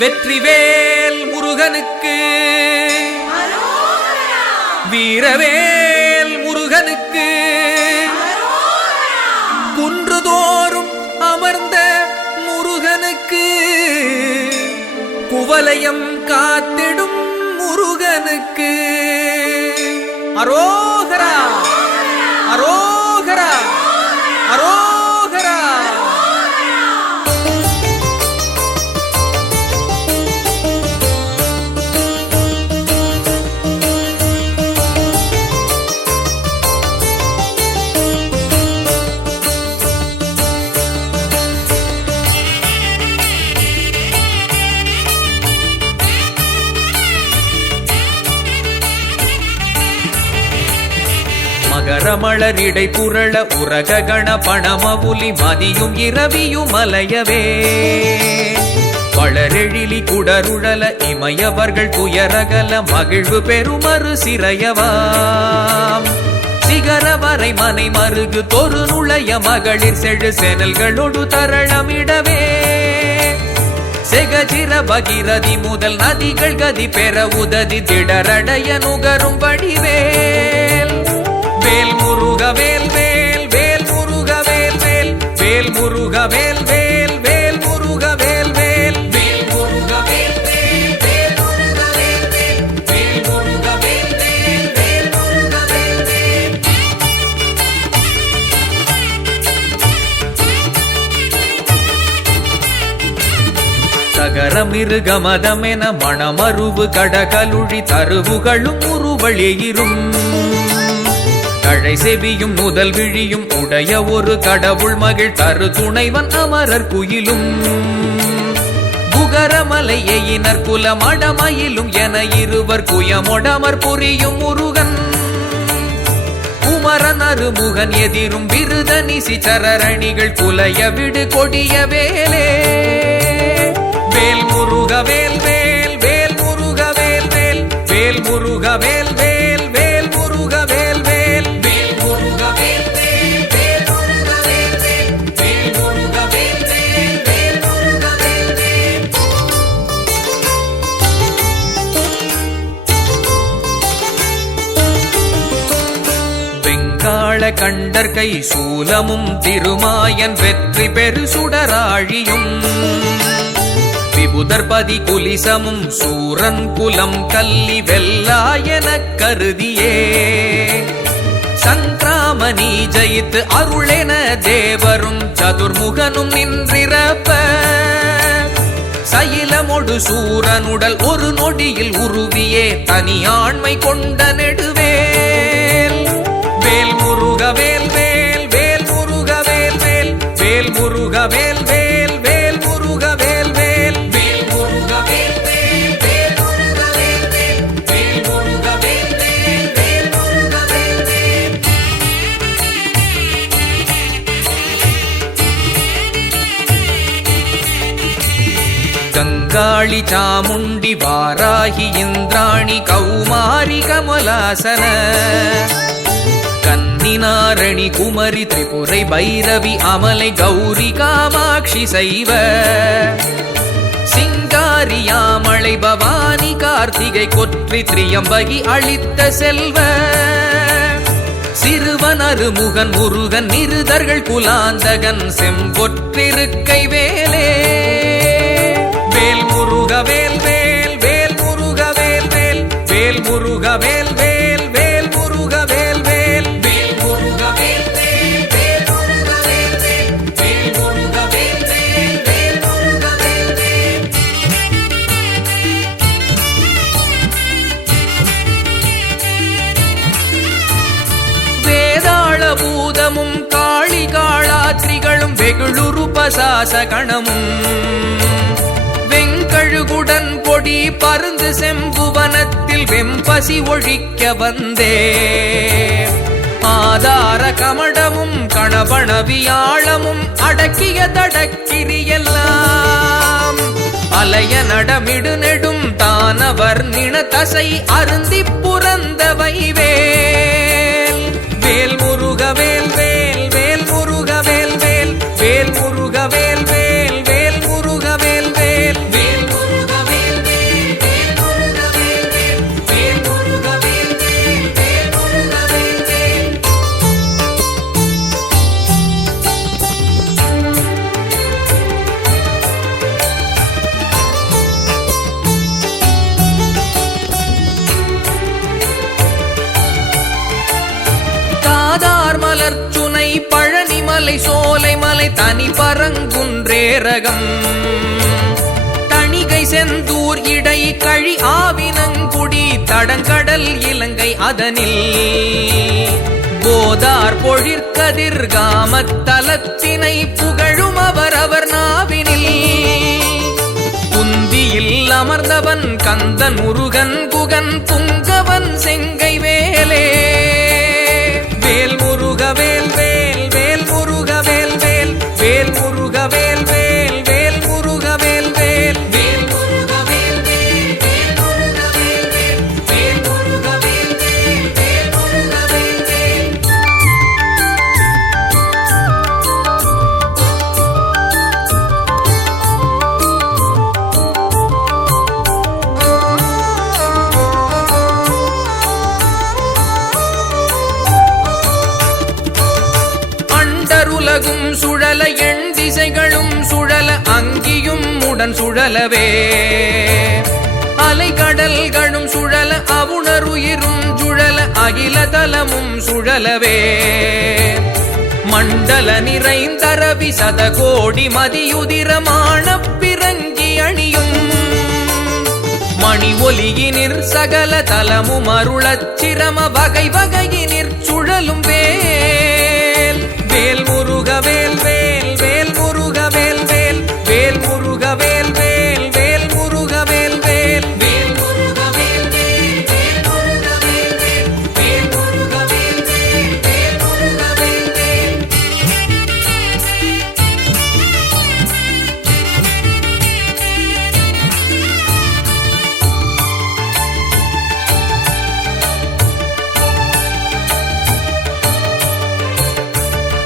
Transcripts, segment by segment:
வெற்றிவேல் முருகனுக்கு, வீரவேல் முருகனுக்கு, குன்றுதோறும் அமர்ந்த முருகனுக்கு, குவலயம் காத்திடும் முருகனுக்கு அரோகரா அரோகரா அரோகரா. மகரமளரிடை புரள உரக கணபணமவுலி மதியும் இரவியும் அலையவே, வளரெழிலி குடருழல இமையவர்கள் துயரகல மகிழ்வு பெருமறு சிறையவாம். சிகரவரை மனை மருகு தொரு நுழைய மகளிர் செழு செனல்களொடு தரளமிடவே, செகஜிர பகிரதி முதல் நதிகள் கதி பெற உததி திடரடைய நுகரும் வடிவேல். வேல் முருக வேல் வேல் வேல் முருக வேல் வேல் வேல் முருக வேல் வேல் வேல் முருக வேல் வேல் வேல் முருக வேல் வேல் வேல் முருக வேல் வேல் வேல் முருக வேல் வேல் வேல் முருக வேல் வேல். சகரமிருகமதமென மணமருவு கடகலுழி தருவுகளும் உருவழியிரும், தழை செவியும் முதல் விழியும் உடைய ஒரு கடவுள் மகிழ் தரு துணைவன் அமரர் குயிலும், புகரமலையினர் குலமடமயிலும் என இருவர் குயமொடமர் புரியும் முருகன். குமரன் அருமுகன் எதிரும் விருத நிசி சரரணிகள் குலைய விடு கொடிய வேலே. வேல் முருக வேல் வேல் வேல் முருக வேல் வேல் வேல் முருக வேல் வேல் வேல் முருக வேல் வேல் வேல் முருக வேல் வேல் வேல் முருக வேல் வேல் வேல் முருக வேல் வேல் வேல் முருக வேல் வேல். வெங்காள கண்டர் கை சூலமும் திருமாயன் வெற்றி பெரு சுடராழியும், விபுதர்பதி குலிசமும் சூரன் குலம் கல்லி வெல்லாயன கருதியே, சங்கிராமணி ஜெயித்து அருளென தேவரும் சதுர்முகனும் நின்றிரப்ப, சயிலமொடு சூரனுடல் ஒரு நொடியில் உருவியே தனியாண்மை கொண்ட நெடுவேல். வேல் முருக வேல் வேல் வேல் முருக வேல் வேல் வேல் முருக வேல் வேல் வேல் முருக வேல் வேல் வேல் முருக வேல் வேல் வேல் முருக வேல் வேல் வேல் முருக வேல் வேல் வேல் முருக வேல் வேல். கங்காளி சாமுண்டி வாராகி இந்திராணி கௌமாரி கமலாசன, கன்னினாரணி குமரி திரிபுரை பைரவி அமலை கௌரி காமாட்சி சைவ, சிங்காரியாமலை பவானி கார்த்திகை கொற்றி திரியம்பகி அளித்த செல்வ, சிறுவன் அருமுகன் முருகன் நிருதர்கள் குலாந்தகன் செம்பொற்றிருக்கை வேலே. வேல் முருக வேல் வேல் வேல் முருக வேல் வேல் வேல் முருக வேல் வேல் வேல் முருக வேல் வேல் வேல் முருக வேல் வேல் வேல் முருக வேல் வேல் வேல் முருக வேல் வேல் வேல் முருக வேல் வேல். வேதாள பூதமும் காளி காளாத்ரிகளும் வெகுளுரு பசாச கணமும், வெங்கழுகுடன் பொடி பருந்து செம்புவனத்தில் வெம்பசி ஒழிக்க வந்தே, ஆதார கமடமும் கணபணவியாளமும் அடக்கிய தடக்கிரியெல்லாம், அலைய நடமிடு நெடும் தானவர் நின தசை அருந்தி புறந்தவை வேல். வேல் முருக வேல் வேல் வேல் முருக வேல் வேல் வேல் முருக வேல் வேல் வேல் முருக வேல் வேல் வேல் முருக மலை தனி பரங்குன்றேரகம் தணிகை செந்தூர் இடை கழி ஆவினங்குடி தடங்கடல் இலங்கை அதனில் போதார் பொழிற்கதிர் காமத்தலத்தினை புகழும் அவர் நாவினில் குந்தியில் அமர்ந்தவன் கந்தன் முருகன் குகன் புங்கவன் செங்கை வேலே வேல் முருக வேல் வேல் வேல் முருக வேல் வேல் வேல் முருக வேல் வேல் வேல் முருக வேல் வேல் வேல் முருக வேல் வேல் வேல் முருக வேல் வேல் வேல் முருக வேல் வேல் வேல் முருக வேல் வேல். அண்டருலகும் சுழல எண் திசைகளும் சுழல அங்கியும் உடன் சுழலவே அலைகடல்களும் சுழல அவுணருயிரும் சுழல அகில தலமும் சுழலவே மண்டல நிறைந்தரவி சதகோடி மதியுதிரமான பிறங்கி அணியும் மணி ஒலியினிற் சகல தலமும் அருளச் சிரம வகை வகையினிற் சுழலும் வேல் வேல் முருக வேல் வேல் வேல் முருக வேல் வேல் வேல் முருக வேல் வேல் வேல் முருக வேல் வேல் வேல் முருக வேல் வேல் வேல் முருக வேல் வேல் வேல் முருக வேல் வேல் வேல் முருக வேல் வேல்.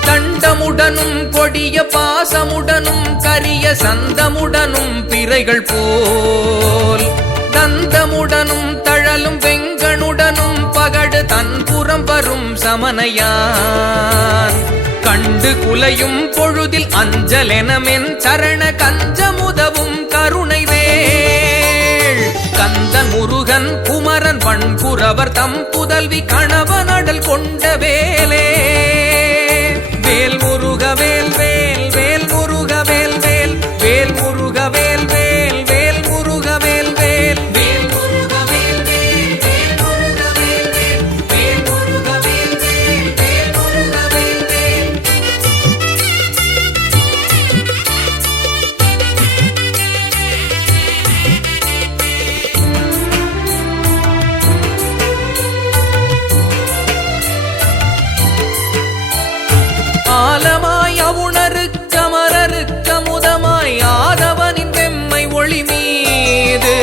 தண்டமுடனும் கொடிய பாசமுடனும் கரிய சந்தமுடனும் பிறைகள் போல் தந்தமுடனும் தழலும் வெங்கனுடனும் பகடு தன்புறம் வரும் சமனையான் கண்டு குலையும் பொழுதில் அஞ்சலெனமென் சரண கஞ்சமுதவும் கருணை வேள் கந்தன் முருகன் குமரன் வண்குரவர் தம் புதல்வி கணவனடல் கொண்ட வேலே வேல் முருக வேல் வேல் வேல் முருக வேல் வேல் வேல் முருக வேல் வேல் வேல் முருக வேல் வேல் வேல் முருக வேல் வேல் வேல் முருக வேல் வேல் வேல் முருக வேல் வேல் வேல் முருக வேல் வேல். ஆலமாய் அவுணருக்கு அமரருக்கு முதமாய் ஆதவனின் வெம்மை ஒளி மீது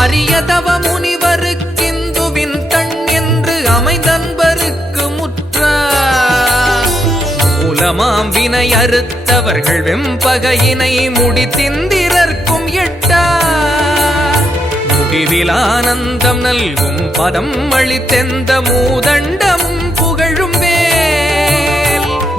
அரிய தவ முனிவருக்கிந்துவின் கண் என்று அமைந்தன்பருக்கு முற்ற மூலமாம் வினை அறுத்தவர்கள் வெம்பகையினை முடித்திந்திரர்க்கும் எட்டா முடிவில் ஆனந்தம் நல்கும் பதம் அளித்தெந்த மூதண்டமும் புகழும்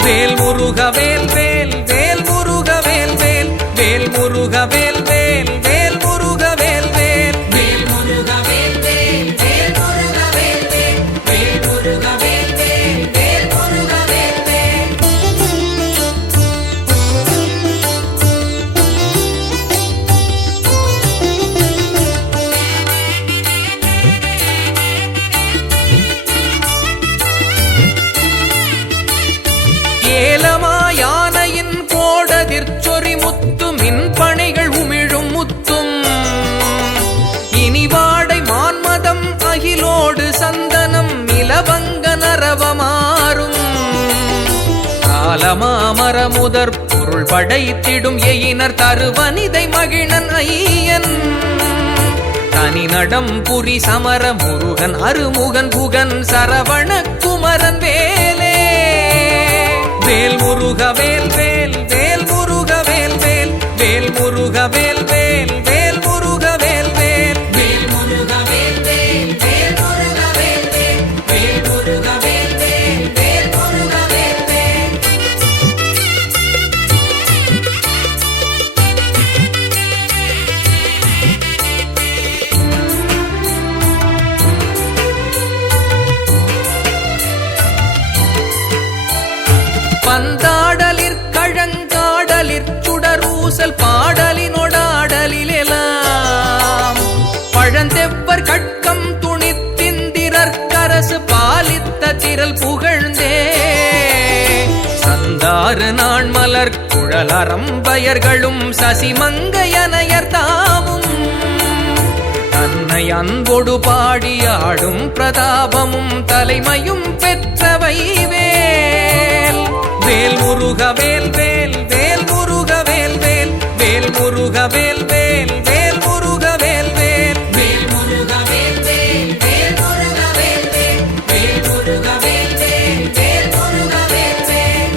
வேல் முருக வேல் வேல் வேல் முருக வேல் வேல் வேல் முருக வேல் வேல் வேல் முருக வேல் வேல் வேல் முருக வேல் வேல் வேல் முருக வேல் வேல் வேல் முருக வேல் வேல் வேல் முருக வேல் வேல். ஏலமாயானையின் கோடதிர் சொறி முத்து மின்பனைகள் உமிழும் முத்தும் இனிவாடை மான்மதம் அகிலோடு சந்தனம் இலவங்க நரவமாறும் காலமாமர முதற் பொருள் படைத்திடும் எயினர் தருவனிதை மகிழன் ஐயன் தனி நடம் புரி சமர முருகன் அருமுகன் புகன் சரவண குமரன் வேலே வேல் முருக வேல் வேல் வேல் முருக வேல் வேல் வேல் முருக வேல் வேல் வேல் முருக வேல் வேல் வேல் முருக வேல் வேல் வேல் முருக வேல் வேல் வேல் முருக வேல் வேல் வேல் முருக வேல் வேல். பந்தாடலிற் கழங்க பழந்தெவ்வர் கட்கம் துணித்திந்திரற்கரசு பாலித்த திரள் புகழ்ந்தே சந்தாறு நான் மலர் குழலரம்பயர்களும் சசிமங்கையனையர் தாமும் தன்னை அன்பொடு பாடியாடும் பிரதாபமும் தலைமையும் பெற்றவை வேல் வேல் முருக வேல் வேல் வேல் முருக வேல் வேல் வேல் முருக வேல் வேல் வேல் முருக வேல் வேல் வேல் முருக வேல் வேல் வேல் முருக வேல் வேல் வேல் முருக வேல் வேல் வேல் முருக வேல் வேல்.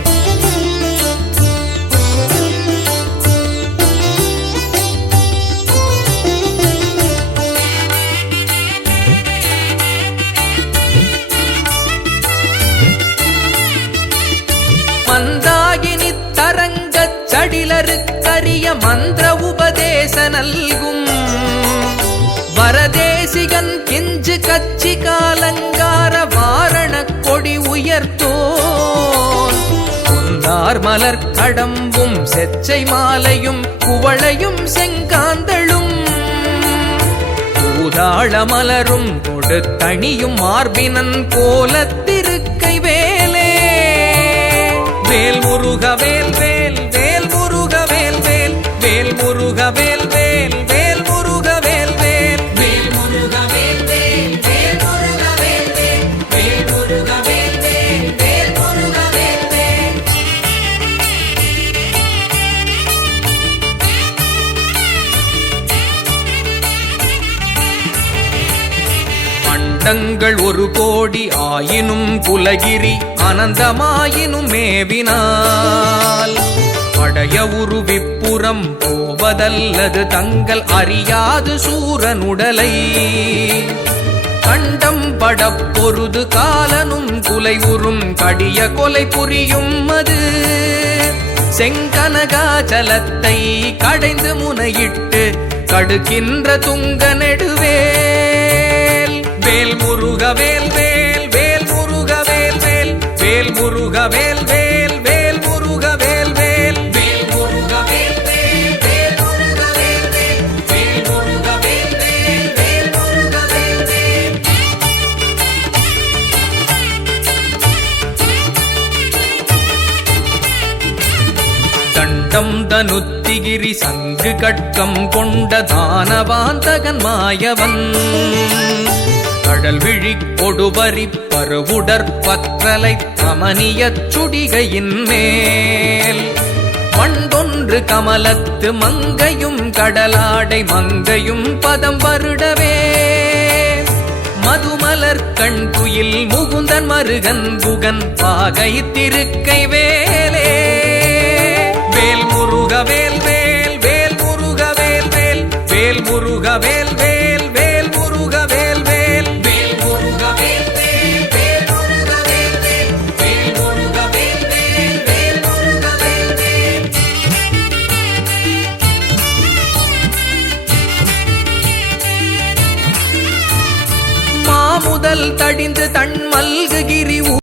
மந்தாகினி தரங்கச் சடிலருக்கரிய மந்திர உபதேச நல்கும் வரதேசிகன் கிஞ்சு கச்சி காலங்கார வாரண கொடி உயர்த்தோன் குந்தார் மலர் கடம்பும் செச்சை மாலையும் குவளையும் செங்காந்தளும் பூதாள மலரும் கொடுத்தணியும் மார்பினன் கோலத்திருக்கை வேலே வேல் முருக வேல் வேல் வேல் முருக வேல் வேல் வேல் முருக வேல் வேல் வேல் முருக வேல் வேல் வேல் முருக வேல் வேல் வேல் முருக வேல் வேல் வேல் முருக வேல் வேல் வேல் முருக வேல் வேல். அண்டங்கள் ஒரு கோடி ஆயினும் குலகிரி அனந்தமாயினும் மேவினால் படைய உருவிப்புறம் போவதல்லது தங்கள் அறியாது சூரனுடலை கண்டம் படப் பொருது காலனும் குலை உறும் கடிய கொலை புரியும் அது செங்கனகாச்சலத்தை கடைந்து முனையிட்டு கடுக்கின்ற துங்க நெடுவேல் வேல் முருக வேல் வேல் வேல் முருக வேல் வேல் வேல் முருக வேல் வேல் வேல் முருக வேல் வேல் வேல் முருக வேல் வேல் வேல் முருக வேல் வேல் வேல் முருக வேல் வேல் வேல் முருக வேல் வேல். தண்டம் தனுத்திகிரி சங்கு கட்கம் கொண்ட தானவாந்தகன் மாயவன் கடல் விழி கொடுவரி பருவுடற் பற்றலை கமனியச் சுடிகையின் மேல் மண்டொன்று கமலத்து மங்கையும் கடலாடை மங்கையும் பதம் வருடவே மதுமலர் கண் குயில் முகுந்தன் மருகன் குகன் பாகை திருக்கை வேலே வேல் முருக வேல் வேல் வேல் முருக வேல் வேல் வேல் முருக வேல் வேல் வேல் முருக வேல் வேல் வேல் முருக வேல் வேல் வேல் முருக வேல் வேல் வேல் முருக வேல் வேல் வேல் முருக வேல் வேல். மாமுதல் தடிந்து தன் மல்கு